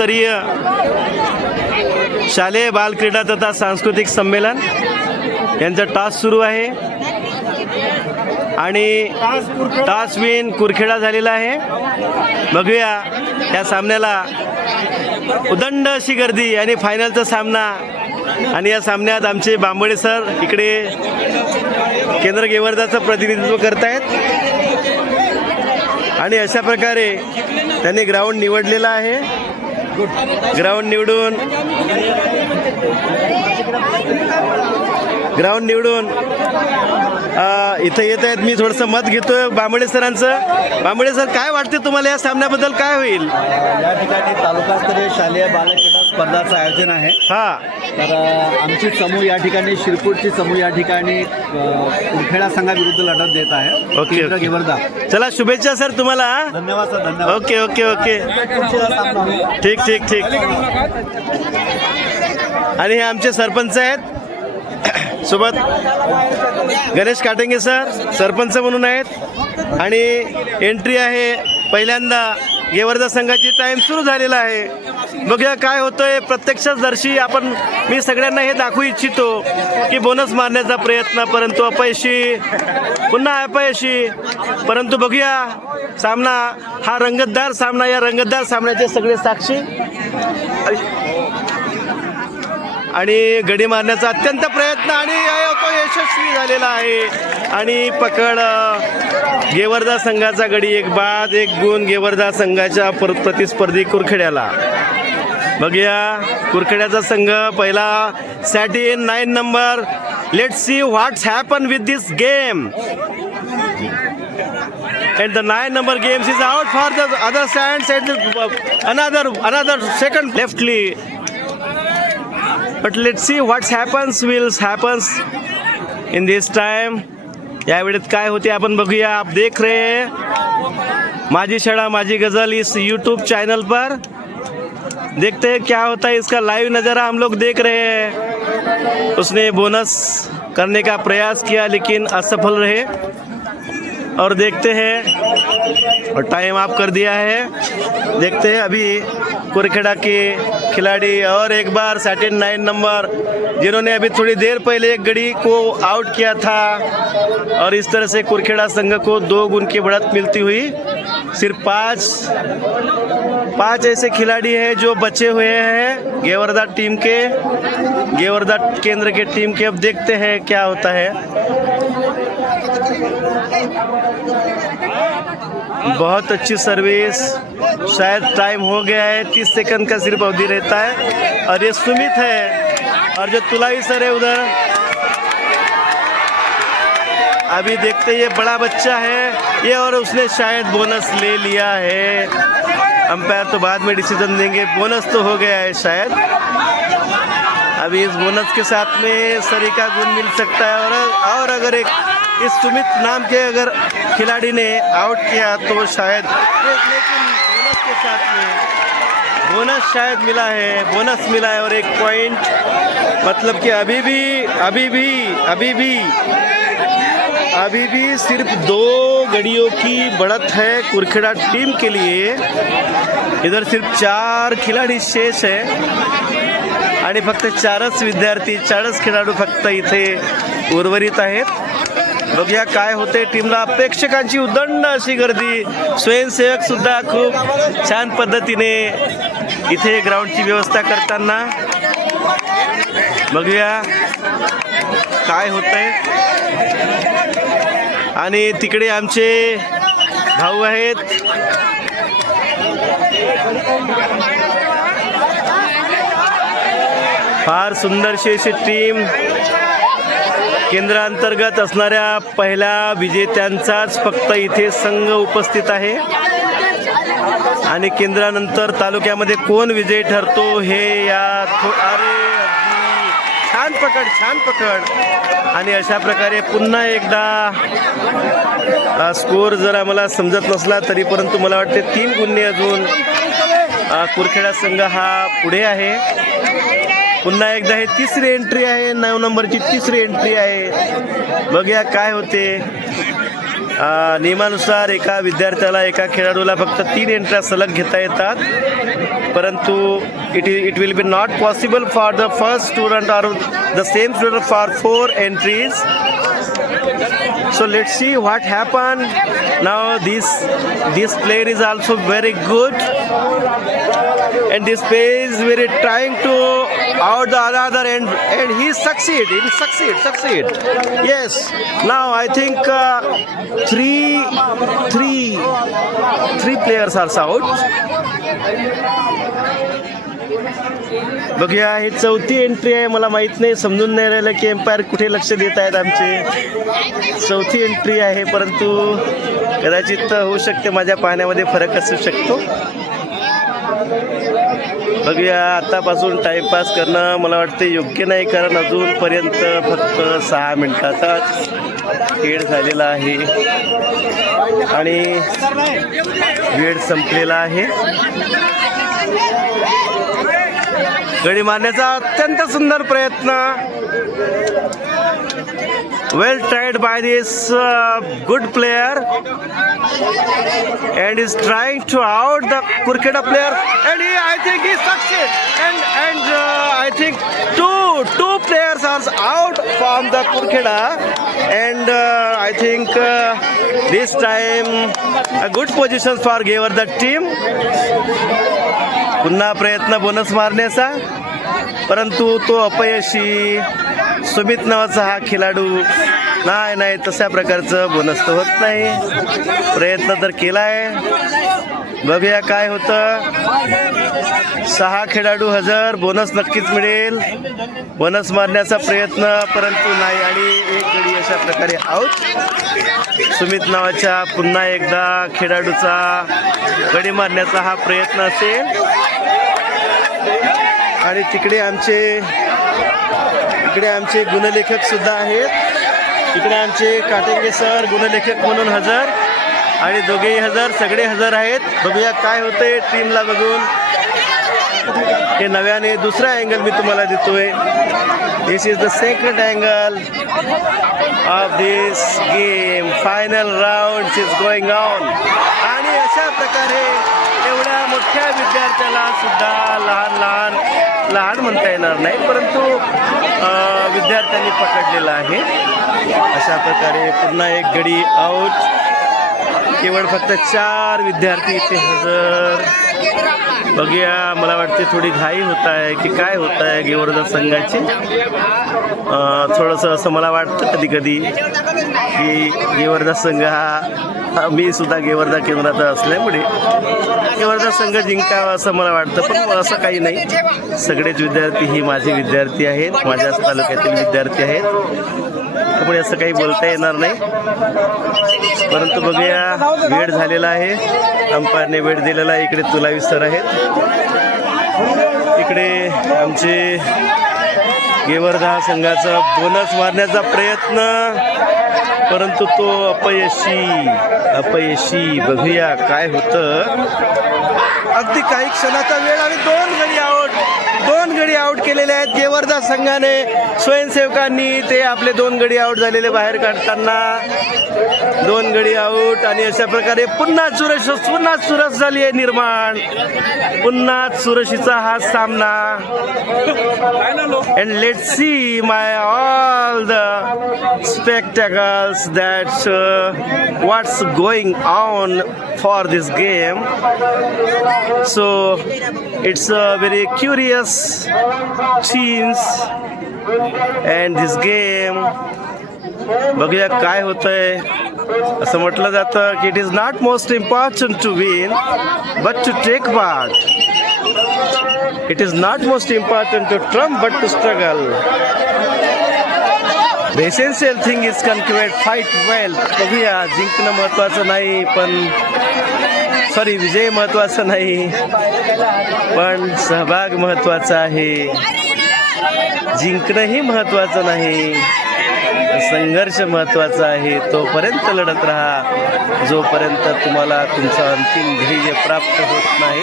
जिल्हास्तरीय शालेय बालक्रीडा तथा सांस्कृतिक संमेलन. यांचा टास सुरू आहे. आणि टास विन कुरखेडा झालेला आहे. बघूया या सामन्याला उदंड अशी गर्दी आणि फायनलचा सामना. आणि या सामन्यात आमचे बांबळे सर इकडे केंद्र गेवर्धाचं प्रतिनिधित्व करत आहेत आणि अशा प्रकारे त्यांनी ग्राउंड निवडलेला आहे. ग्राउंड निवडून. ग्राउंड निवडून. इथं येत आहेत. मी थोडंसं मत घेतोय बांबळे सरांचं. बांबळे सर काय वाटते तुम्हाला या सामन्याबद्दल? काय होईल? या ठिकाणी तालुकास्तरीय शालेय बालक्रीडा स्पर्धाचं आयोजन आहे. हा. तर आमची समूह या ठिकाणी शिरपूरची समूह या ठिकाणी कुरखेडा संघाविरुद्ध लढत देत आहे. ओके, चला शुभेच्छा सर तुम्हाला. धन्यवाद सर धन्यवाद. Okay okay okay. पुढचा सामना होईल. ठीक ठीक ठीक. आणि हे आमचे सरपंच आहेत. सोबत गणेश काटेंगे सर सरपंच म्हणून आहेत. आणि एंट्री आहे पहिल्यांदा गेवर्धा संघाची टाईम सुरू झालेला आहे. बघूया काय होतंय. प्रत्यक्षदर्शी आपण मी सगळ्यांना हे दाखवू इच्छितो की बोनस मारण्याचा प्रयत्न परंतु अपयशी पुन्हा अपयशी. परंतु बघूया सामना हा रंगतदार सामना या रंगतदार सामन्याचे सगळे साक्षी. आणि गडी मारण्याचा अत्यंत प्रयत्न आणि तो यशस्वी झालेला आहे. आणि पकड गेवर्धा संघाचा गडी एक बाद एक गुण गेवर्धा संघाच्या प्रतिस्पर्धी कुरखेड्याला. बघूया कुरखेड्याचा संघ पहिला satin nine number let see what's happen with this game and the nine number games is out for the other stands and the, another another second leftly but let's see what happens, will happens in this time. या वेळेत काय होते आपण बघूया. आप देख रहे हैं. माझी शाळा माझी गज़ल इस यूट्यूब चैनल पर. देखते हैं क्या होता है इसका लाइव नज़ारा हम लोग देख रहे हैं. उसने बोनस करने का प्रयास किया, लेकिन असफल रहे. और देखते हैं. और टाइम आप कर दिया है. देखते हैं अभी कुरखेड़ा के खिलाड़ी और एक बार सेटिन नाइन नंबर जिन्होंने अभी थोड़ी देर पहले एक गड़ी को आउट किया था। और इस तरह से कुरखेड़ा संघ को दो गुण की बढ़त मिलती हुई, सिर्फ़ पाँच, पाँच ऐसे खिलाड़ी हैं जो बचे हुए हैं गेवर्धा टीम के। गेवर्धा केंद्र के टीम के अब देखते हैं क्या होता है। बहुत अच्छी सर्विस शायद टाइम हो गया है, तीस सेकंड का सिर्फ़ अवधि रहता है। और ये सुमित है, और जो तुलाई सर है उधर। अभी देखते ये बड़ा बच्चा है। ये और उसने शायद बोनस ले लिया है। अंपायर तो बाद में डिसीज़न देंगे। बोनस तो हो गया है शायद। अभी इस बोनस के साथ में सरी का गुण मिल सकता है। और और अगर एक इस सुमित नाम के अगर खिलाड़ी ने आउट किया तो शायद लेकिन बोनस के साथ में बोनस शायद मिला है बोनस मिला है और एक पॉइंट मतलब कि अभी भी अभी भी अभी भी अभी भी सिर्फ दो गड़ियों की बढ़त है कुरखेड़ा टीम के लिए। इधर सिर्फ चार खिलाड़ी शेष है आणि फक्त चारच विद्यार्थी चारच खेळाडू फक्त इथे उर्वरित आहेत। बघूया काय होते टीमला प्रेक्षकांची उदंड अशी गर्दी. स्वयंसेवक सुद्धा खूप छान पद्धतीने इथे ग्राउंडची व्यवस्था करताना. बघूया काय होतंय. आणि तिकडे आमचे भाऊ आहेत. फार सुंदरशी अशी टीम केंद्रांतर्गत असणाऱ्या पहिल्या विजेत्यांचाच फक्त इथे संघ उपस्थित आहे. आणि केंद्रानंतर तालुक्यामध्ये कोण विजय ठरतो हे या अरे छान पकड छान पकड. आणि अशा प्रकारे पुन्हा एकदा स्कोअर स्कोर जर आम्हाला समजत नसला तरी परंतु मला वाटते तीन गुन्हे अजून कुरखेडा संघ हा पुढे आहे. पुन्हा एकदा हे तिसरी एंट्री आहे नऊ नंबरची तिसरी एंट्री आहे. बघूया काय होते. नियमानुसार एका विद्यार्थ्याला एका खेळाडूला फक्त तीन एंट्र्या सलग घेता येतात. परंतु it it will be not possible for the first student or the same student for four entries so let see what happen now this this player is also very good and this phase where very trying to out the another end, and he succeed. He succeed, succeed. Yes. Now I think uh, three, three, three players are out. बघूया ही चौथी entry आहे मला माहीत नाही समजून नाही राहिलं की एम्पायर कुठे लक्ष देत आहेत आमचे चौथी एंट्री आहे परंतु कदाचित होऊ शकते माझ्या पाहण्यामध्ये फरक असू शकतो बघूया आतापासून टाइमपास करणं मला वाटते योग्य नाही कारण अजूनपर्यंत फक्त सहा मिनिटाचाच खेळ झालेला आहे. आणि वेळ संपलेला आहे. गडी मारण्याचा अत्यंत सुंदर प्रयत्न. Well tried by this uh, good player and is trying to out the Kurkeda player and he I think he succeed and and uh, I think two two players are out from the Kurkeda and uh, I think uh, this time a good position for Gaver the team पुन्हा प्रयत्न bonus मारण्याचा परंतु तो अपयशी सुमित नावाचा हा खेळाडू नाही नाही तशा प्रकारचं बोनस तर होत नाही. प्रयत्न तर केला आहे बघूया काय होतं. सहा खेळाडू हजर बोनस नक्कीच मिळेल. बोनस मारण्याचा प्रयत्न परंतु नाही आणि एक गडी अशा प्रकारे आऊट सुमित नावाच्या पुन्हा एकदा खेळाडूचा गडी मारण्याचा हा प्रयत्न असेल. आणि तिकडे आमचे इकडे आमचे गुणलेखक सुद्धा आहेत. इकडे आमचे काटेंगे सर गुणलेखक म्हणून हजर आणि दोघेही हजर सगळे हजर आहेत. बघूया काय होतंय टीमला बघून. हे नव्याने दुसरा अँगल मी तुम्हाला देतोय. This is the second angle of this game final round is going on आणि अशा प्रकारे एवढ्या मोठ्या विद्यार्थ्याला सुद्धा लहान लहान लहान म्हणता येणार नाही परंतु विद्यार्थ्यांनी पकडलेलं आहे. अशा प्रकारे पुन्हा एक गडी आऊट केवळ फक्त चार विद्यार्थी इथे हजर. बघूया मला वाटते थोडी घाई होत आहे की काय होत आहे गेवरदा संघाची. थोडंसं असं मला वाटतं कधी कधी की गेवरदा संघ हा मी सुद्धा गेवरदा केंद्रात असल्यामुळे गेवर्धा संघ जिंकावा असं मला वाटतं पण असं काही नाही. सगळेच विद्यार्थी ही माझे विद्यार्थी आहेत माझ्याच तालुक्यातील विद्यार्थी आहेत. त्यामुळे असं काही बोलता येणार नाही. परंतु बघूया वेळ झालेला आहे. अंपायरने वेळ दिलेला आहे. इकडे तुलावी सर आहेत. इकडे आमचे गेवर्धा संघाचा बोनस मारण्याचा प्रयत्न. परंतु तो अपयशी अपयशी. बघूया काय होतं. अगदी काही क्षणाचा वेळ आणि दोन गडी आउट दोन गडी आउट केलेले आहेत गेवर्धा संघाने. स्वयंसेवकांनी ते आपले दोन गडी आउट झालेले बाहेर काढताना. दोन गडी आऊट आणि अशा प्रकारे पुन्हा सुरेश पुन्हा सुरस झाली आहे निर्माण. पुन्हा सुरशीचा हा सामना. And let see my all the spectacles that what's going on for this game so it's a very curious chance and this game बघूया काय होतंय. असं म्हटलं जातं की it is not most important to win but to take part it is not most important to triumph but to struggle The thing is conquered fight fight well. बघूया जिंकणं महत्वाचं नाही पण सॉरी विजय महत्त्वाचा नाही पण सहभाग महत्त्वाचा आहे. जिंकणंही महत्वाचं नाही. संघर्ष महत्त्वाचा आहे. तोपर्यंत लढत राहा. जोपर्यंत तुम्हाला तुमचं अंतिम ध्येय प्राप्त होत नाही.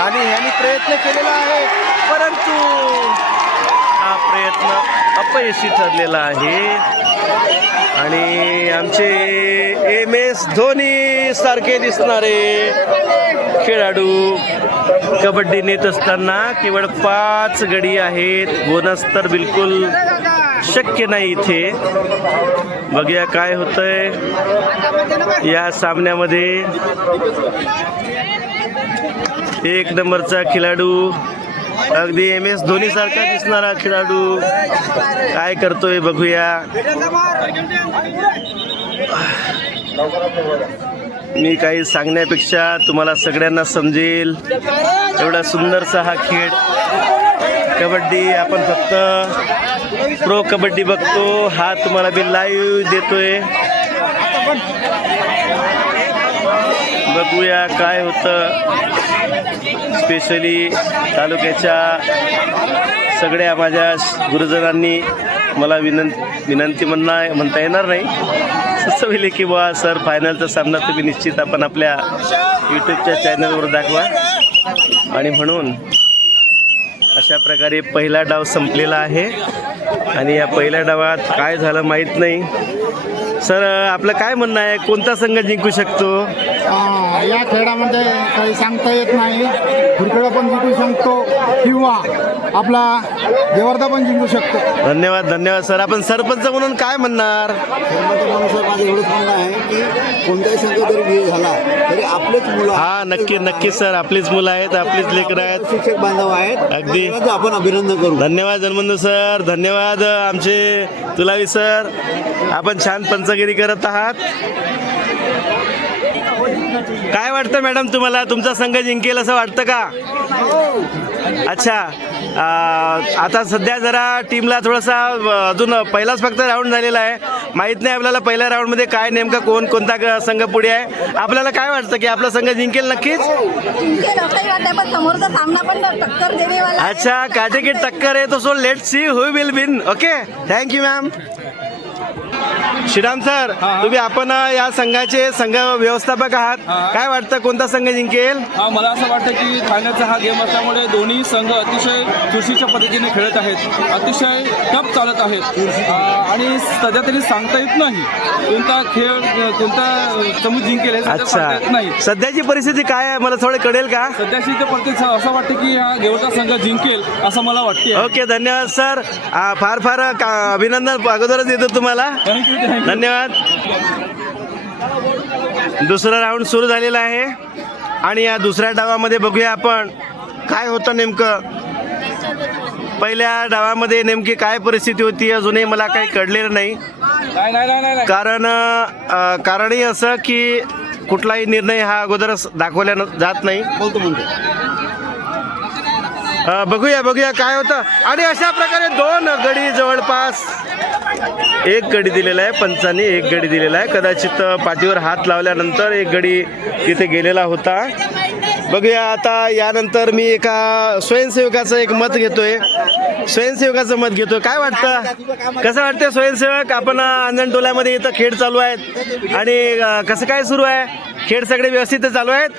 आणि ह्यांनी प्रयत्न केलेला आहे. परंतु हा प्रयत्न प्रयत्न अपयशी ठरलेला आहे. आणि आमचे एम एस धोनी सारखे दिसणारे खेळाडू कबड्डी नेत असताना केवळ पाच गडी आहेत. बोनस तर बिलकुल शक्य नाही इथे. बघूया काय होतंय. या सामन्यामध्ये एक नंबरचा खेळाडू अगदी एम एस धोनी सारखा दिसणारा खेळाडू काय करतोय बघूया. मी काही सांगण्यापेक्षा तुम्हाला सगळ्यांना समजेल. एवढा सुंदरसा हा खेळ. कबड्डी आपण फक्त प्रो कबड्डी बघतो. हा तुम्हाला मी लाईव्ह देतोय. बघूया काय होतं. स्पेशली तालुक्याच्या सगळ्या माझ्या गुरुजनांनी मला विनं विनंती म्हणणं म्हणता येणार नाही. सुचविले की बुवा सर फायनलचा सामना तुम्ही निश्चित आपण आपल्या यूट्यूबच्या चॅनलवर दाखवा. आणि म्हणून अशा प्रकारे पहिला डाव संपलेला आहे. आणि या पहिल्या डावात काय झालं माहीत नाही. सर आपलं काय म्हणणं आहे? कोणता संघ जिंकू शकतो? या खेळामध्ये काही सांगता येत नाही. खुरखेडा पण जिंकू शकतो किंवा आपला देवर्धा पण जिंकू शकतो. धन्यवाद धन्यवाद सर. आपण सरपंच म्हणून काय म्हणणार? माझं एवढंच म्हणणं आहे की कोणताही संघ जरी विजय झाला तरी आपलेच मुलं हा नक्की नक्की सर. आपलीच मुलं आहेत आपलीच लेकरं आहेत. शिक्षक बांधव आहेत. अगदी. आपण अभिनंदन करू. धन्यवाद जन्मंदू सर. धन्यवाद आमचे तुलावी सर. आपण छान पंचगिरी करत आहात. काय वाटतं मॅडम तुम्हाला? तुमचा संघ जिंकेल असं वाटतं का? अच्छा. आता सध्या जरा टीमला थोडासा अजून पहिलाच फक्त राऊंड झालेला आहे. माहीत नाही आपल्याला पहिल्या राऊंडमध्ये काय नेमका कोण कोणता संघ पुढे आहे. आपल्याला काय वाटतं की आपला संघ जिंकेल नक्कीच. अच्छा काटे की टक्कर आहे तो so let see who will win okay thank you ma'am Shriram sir तुम्ही आपण या संघाचे संघ व्यवस्थापक आहात. काय वाटतं कोणता संघ जिंकेल? मला असं वाटतं की फायनलचा हा गेम असल्यामुळे दोन्ही संघ अतिशय चुरशीच्या पद्धतीने खेळत आहेत. अतिशय टफ चालत आहेत. आणि सध्या तरी सांगता येत नाही कोणता खेळ कोणता चमूच जिंकेल हे येत नाही. अच्छा सध्याची परिस्थिती काय आहे? मला थोडं कळेल का? सध्याची तर प्रत्येक असं वाटतं की हा गेवटा संघ जिंकेल असं मला वाटते ओके धन्यवाद सर. फार फार अभिनंदन अगोदरच देतो तुम्हाला. धन्यवाद. दुसरा राऊंड सुरू झालेला आहे. आणि या दुसऱ्या डावामध्ये बघूया आपण काय होतं नेमकं. पहिल्या डावामध्ये नेमकी काय परिस्थिती होती अजूनही मला काही कळलेलं नाही. कारण कारणही असं की कुठलाही निर्णय हा अगोदरच दाखवल्या जात नाही. बोलतो बघूया बघूया काय होतं. आणि अशा प्रकारे दोन गडी जवळपास एक गडी दिलेला आहे पंचांनी एक गडी दिलेला आहे. कदाचित पाठीवर हात लावल्यानंतर एक गडी तिथे गेलेला होता. बघूया आता यानंतर मी एका स्वयंसेवकाचं एक मत घेतोय. स्वयंसेवकाचं मत घेतोय. काय वाटतं? कसं वाटतं स्वयंसेवक? आपण अंजनटोल्यामध्ये इथं खेळ चालू आहेत. आणि कसं काय सुरू आहे? खेळ सगळे व्यवस्थित चालू आहेत.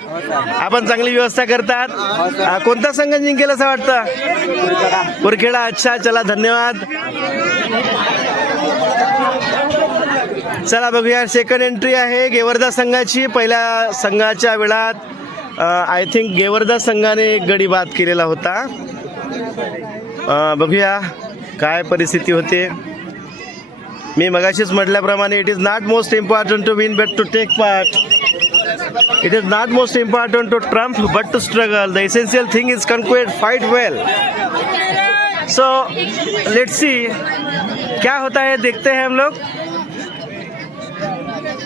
आपण चांगली व्यवस्था करतात. कोणता संघ जिंकेल असं वाटतं? कुरखेडा अच्छा चला धन्यवाद. चला बघूया. सेकंड एंट्री आहे गेवर्धा संघाची. पहिल्या संघाच्या वेळात आय थिंक गेवर्धा संघाने एक गडी बाद केलेला होता. बघूया काय परिस्थिती होते. मी मगाशीच म्हटल्याप्रमाणे it is not most important to win but to take part it is not most important to triumph but to struggle the essential thing is conquered fight well so let's see क्या होता है? देखते हैं हम लोग।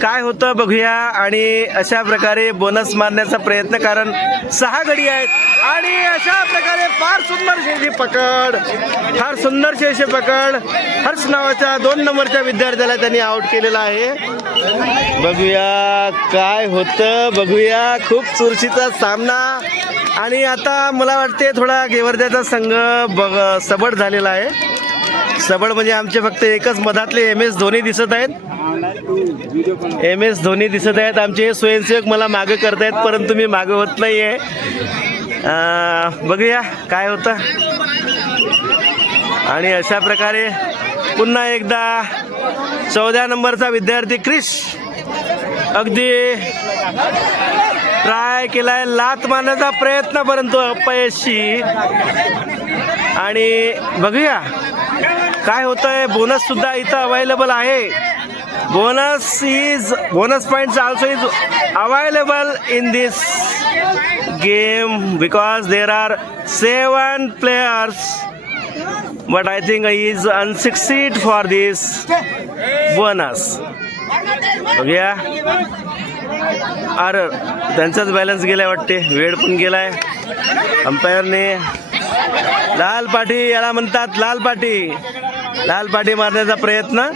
काय होतं बघूया. आणि अशा प्रकारे बोनस मारण्याचा प्रयत्न कारण सहा गडी आहेत. आणि अशा प्रकारे फार सुंदर अशी पकड. फार सुंदर अशी पकड. हर्ष नावाच्या दोन नंबरच्या विद्यार्थ्याला त्यांनी आउट केलेला आहे. बघूया काय होतं. बघूया खूप चुरशीचा सामना. आणि आता मला वाटते थोडा गेवर्ध्याचा संघ बघ सबड झालेला आहे. सबड म्हणजे आमचे फक्त एकच मधातले एम एस धोनी दिसत आहेत. एम एस धोनी दिसत आहेत. आमचे हे स्वयंसेवक मला मागे करतायत परंतु मी मागं होत नाही आहे बघूया काय होतं. आणि अशा प्रकारे पुन्हा एकदा चौदा नंबरचा विद्यार्थी क्रिश अगदी ट्राय केलाय लात मारण्याचा प्रयत्न परंतु अपयशी. आणि बघूया काय होतंय. बोनस सुद्धा इथं अवेलेबल आहे. Bonus is bonus points also is available in this game because there are seven players but i think he is unsucceed for this bonus. बघूया अरे त्यांचाच बॅलन्स गेलाय वाटते. वेळ पण गेलाय. अंपायरने लाल पाठी याला म्हणतात लाल पाठी लाल पाठी मारण्याचा प्रयत्न.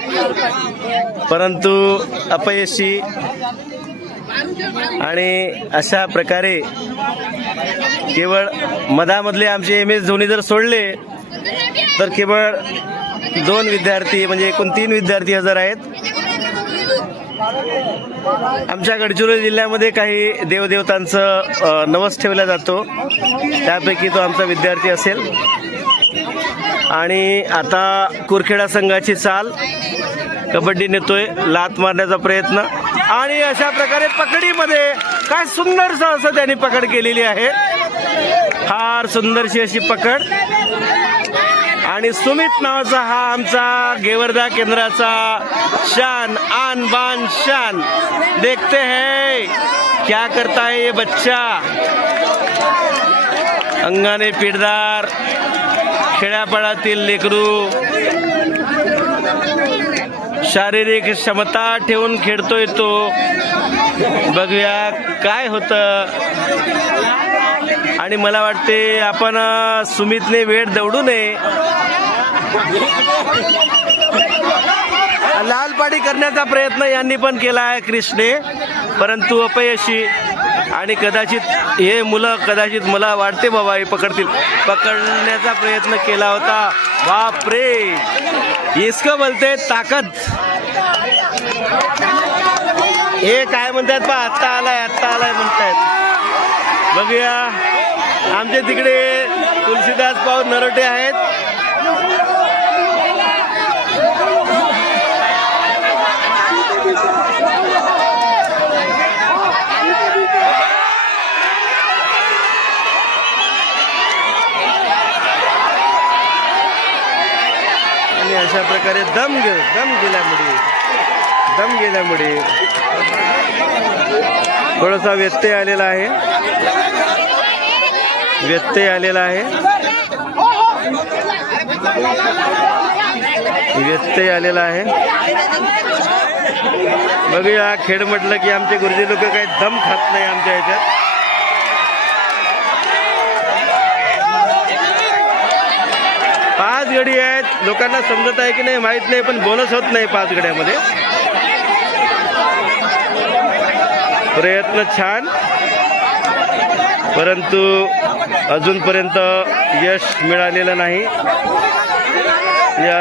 परंतु अपयशी आणि अशा प्रकारे केवळ मधामधले आमचे एम एस धोनी जर सोडले तर केवळ दोन विद्यार्थी म्हणजे एकूण तीन विद्यार्थी हजर आहेत. आमच्या गडचिरोली जिल्ह्यामध्ये काही देवदेवतांचं नवस ठेवला जातो. त्यापैकी तो आमचा विद्यार्थी असेल. आणि आता कुरखेडा संघाची चाल. कबड्डी नेतोय लात मारण्याचा प्रयत्न. आणि अशा प्रकारे पकडीमध्ये काय सुंदर असं त्यांनी पकड केलेली आहे. फार सुंदरशी अशी पकड. आणि सुमित नावाचा हा आमचा गेवर्धा केंद्राचा शान आन बान शान. देखते है क्या करता है ये बच्चा. अंगाने पिडदार खेड्यापाड्यातील लेकरू शारीरिक क्षमता ठेवून खेळतोय तो. बघूया काय होतं. आणि मला वाटते आपण सुमितने वेळ दौडू नये. लालपाडी करण्याचा प्रयत्न यांनी पण केला आहे क्रिशने परंतु अपयशी आणि कदाचित हे मुलं कदाचित मला वाटते बाबा हे पकडतील. पकडण्याचा प्रयत्न केला होता. बापरे! इसकं बोलते ताकद. हे काय म्हणतात पा आत्ता आलाय आत्ता आलाय म्हणतायत. बघूया. आमचे तिकडे तुलसीदास पाव नरोटे आहेत आणि अशा प्रकारे दम गे दम गेल्यामुळे दम गेल्यामुळे थोडासा व्यत्यय आलेला आहे. व्यत्यय आलेला आहे. व्यत्यय आलेला आहे. बघूया खेळ म्हटलं की आमचे गुरुजी लोक काही दम खात नाही आमच्या ह्याच्यात पाच गडी आहेत. लोकांना समजत आहे की नाही माहीत नाही पण बोनस होत नाही पाच गड्यामध्ये. प्रयत्न छान. परंतु अजूनपर्यंत यश मिळालेलं नाही.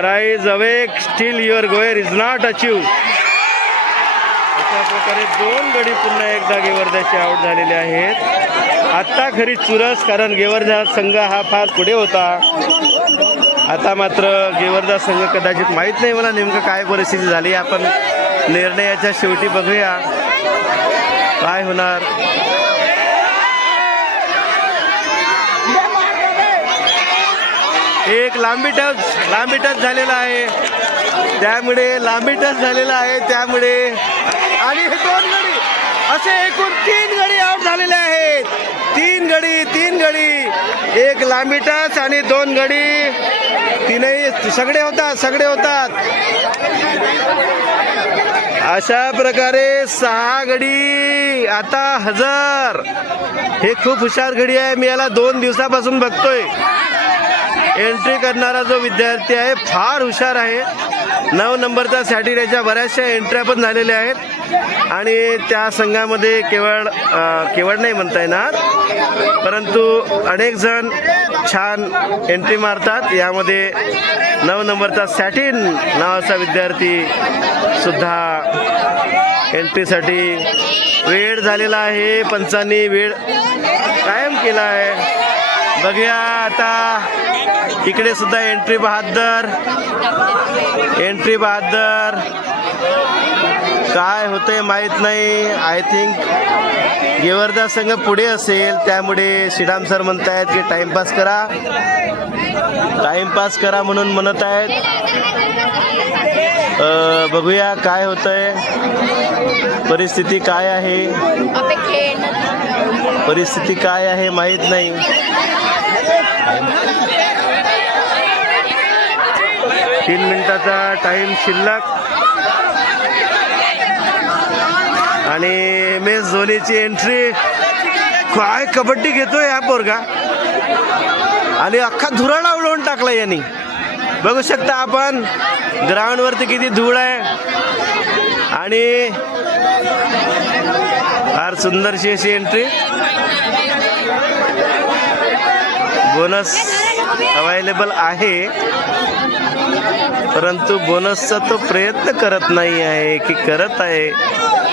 Rise awake still your goal is not achieve अशा प्रकारे दोन गडी पुन्हा एकदा गेवर्धाचे आउट झालेले आहेत. आत्ता खरी चुरस कारण गेवर्धा संघ हा फार पुढे होता. आता मात्र गेवरदा संघ कदाचित माहीत नाही मला नेमकं काय परिस्थिती झाली. आपण निर्णयाच्या शेवटी बघूया. काय होणार? एक लांबी टच लांबी टच झालेला आहे. त्यामुळे लांबी टच झालेला आहे. त्यामुळे आणि हे दोन गडी असे एकूण तीन गडी आउट झालेले आहेत. तीन गडी तीन गडी. एक लांबी टच आणि दोन गडी तीनही सगळे होतात सगळे होतात. अशा प्रकारे सहा गडी आता हजार. हे खूप हुशार घडी आहे. मी याला दोन दिवसापासून बघतोय. एंट्री करणारा जो विद्यार्थी आहे फार हुशार आहे. नऊ नंबरचा सॅटर्डेच्या बऱ्याचशा एंट्र्या पण झालेल्या आहेत. आणि त्या संघामध्ये केवळ केवळ नाही म्हणता येणार परंतु अनेक जण छान एंट्री मारतात. यामध्ये नऊ नंबरचा सॅटिन नावाचा विद्यार्थी सुद्धा एंट्रीसाठी वेळ झालेला आहे. पंचांनी वेळ कायम केला आहे. बघूया आता इकडे सुद्धा एंट्री बहादर. एंट्री बहादर. काय होतंय माहीत नाही. आय थिंक गेवर्धा संघ पुढे असेल. त्यामुळे श्रीराम सर म्हणतायत की टाइमपास करा. टाइमपास करा म्हणून म्हणत आहेत. बघूया काय होतंय. परिस्थिती काय आहे? परिस्थिती काय आहे माहीत नाही. तीन मिनिटाचा टाइम शिल्लक. आणि मेस एस धोनीची एंट्री काय कबड्डी घेतोय हा पोरगा. आणि अख्खा धुराळा उडवून टाकला यांनी. बघू शकता आपण ग्राउंडवरती किती धूळ आहे. आणि फार सुंदरशी अशी एंट्री बोनस अवेलेबल आहे. परंतु बोनसचा तो प्रयत्न करत नाही आहे की करत आहे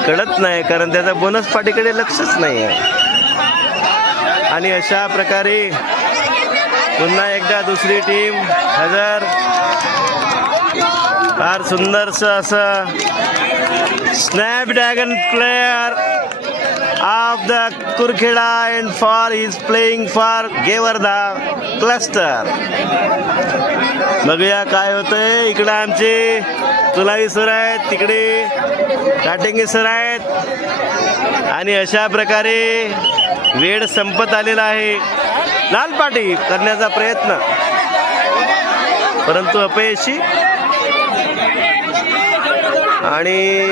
कळत नाही कारण त्याचा बोनस पाठीकडे लक्षच नाही आहे. आणि अशा प्रकारे पुन्हा एकदा दुसरी टीम हजर फार सुंदरसं असं snapdragon player of the Kurkheda and for is playing for Gevardha cluster बघूया काय होतंय. इकडं आमचे तुलाई सर आहेत तिकडे काटेंगे सर आहेत. आणि अशा प्रकारे वेळ संपत आलेला आहे. लाल पाटी करण्याचा प्रयत्न. परंतु अपयशी. आणि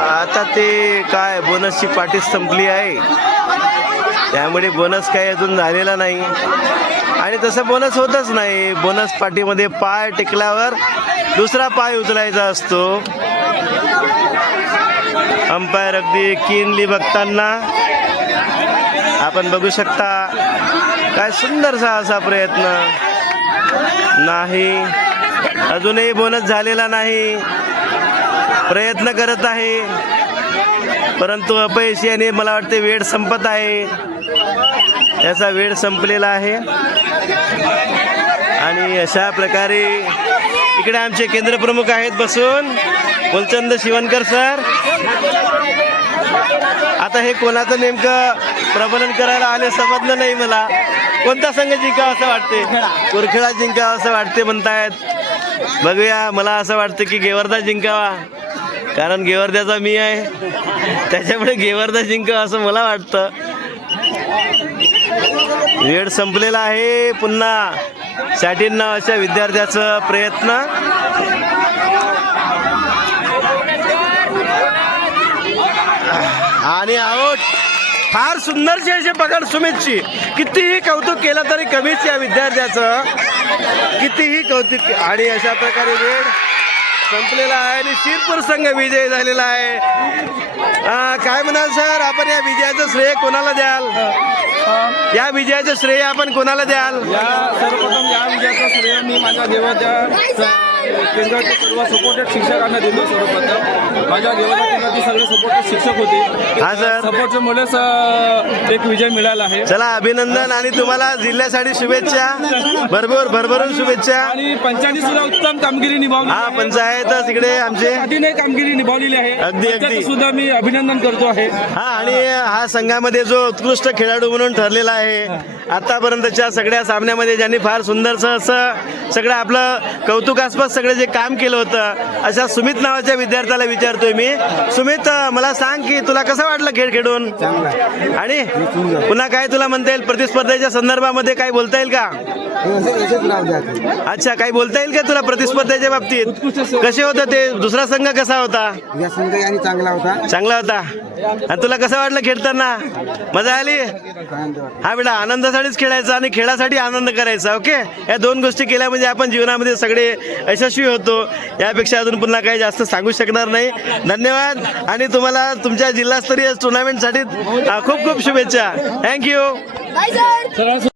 आता ते काय बोनसची पाठीच संपली आहे. त्यामुळे बोनस काही अजून झालेला नाही. आणि तसं बोनस होतच नाही. बोनस पाठीमध्ये पाय टेकल्यावर दुसरा पाय उचलायचा असतो. अंपायर अगदी किनली बघताना आपण बघू शकता काय सुंदरसा असा प्रयत्न. नाही. अजूनही बोनस झालेला नाही. प्रयत्न करत आहे. परंतु अपयशी याने मला वाटते वेळ संपत आहे. त्याचा वेळ संपलेला आहे. आणि अशा प्रकारे इकडे आमचे केंद्रप्रमुख आहेत बसून. बोलचंद शिवनकर सर. आता हे कोणाचं नेमकं प्रबलन करायला आले समजलं नाही मला. कोणता संघ जिंकावा असं वाटते? कुरखेडा जिंकावा असं वाटते म्हणतायत. बघूया मला असं वाटतं की गेवर्धा जिंकावा. कारण गेवर्ध्याचा मी आहे. त्याच्यामुळे गेवर्धा जिंक असं मला वाटतं. वेळ संपलेला आहे. पुन्हा सॅटिन नावाच्या विद्यार्थ्याचं प्रयत्न. आणि आहोत. फार सुंदरशी अशी पकड सुमितची. कितीही कौतुक केलं तरी कमीच या विद्यार्थ्याचं. कितीही कौतुक आणि अशा प्रकारे वेळ संपलेला आहे आणि शिरपूर संघ विजय झालेला आहे. काय म्हणाल सर? आपण या विजयाचं श्रेय कोणाला द्याल? या विजयाचं श्रेय आपण कोणाला द्याल? या सर्वप्रथम या विजयाचं श्रेय मी माझ्या देवाच्या केंद्राचे सर्व सपोर्टेड शिक्षकांना दिलो सर्वप्रथम. माझ्या देवाच्या केंद्राचे सगळे सपोर्टेड शिक्षक होते. हा, सर. सपोर्टच्या मुळेच अं, एक विजय मिळाला आहे. चला अभिनंदन आणि तुम्हाला जिल्ह्यासाठी शुभेच्छा. भरभर भरभरून शुभेच्छा. आणि पंचायती सुद्धा उत्तम कामगिरी निभावली हा आहे. पंचायत इकडे आमचे. अतिनय कामगिरी निभावलेली आहे. अगदी, अगदी. पंचायत सुद्धा मी अभिनंदन करतो आहे. हा आणि हा संघामध्ये जो उत्कृष्ट खेळाडू म्हणून ठरलेला आहे. आतापर्यंतच्या सगळ्या सामन्यामध्ये ज्यांनी फार सुंदरसं असं सगळं आपलं कौतुकास्पद सगळं जे काम केलं होतं अशा सुमित नावाच्या विद्यार्थ्याला विचारतोय मी. सुमित मला सांग की तुला कसं वाटलं खेळ खेळून? आणि पुन्हा काय तुला म्हणता येईल? प्रतिस्पर्धेच्या संदर्भामध्ये काय बोलता येईल का? अच्छा काही बोलता येईल का तुला प्रतिस्पर्धेच्या बाबतीत? कसे होतं ते? दुसरा संघ कसा होता? या संघ यांनी चांगला होता. चांगला होता. आणि तुला कसं वाटलं खेळताना? मजा आली? हा बेटा आनंदासाठीच खेळायचा आणि खेळासाठी आनंद करायचा ओके? या दोन गोष्टी केल्या म्हणजे आपण जीवनामध्ये सगळे यशस्वी होतो. यापेक्षा अजून पुन्हा काही जास्त सांगू शकणार नाही. धन्यवाद. आणि तुम्हाला तुमच्या जिल्हास्तरीय टुर्नामेंटसाठी खूप खूप शुभेच्छा. थँक्यू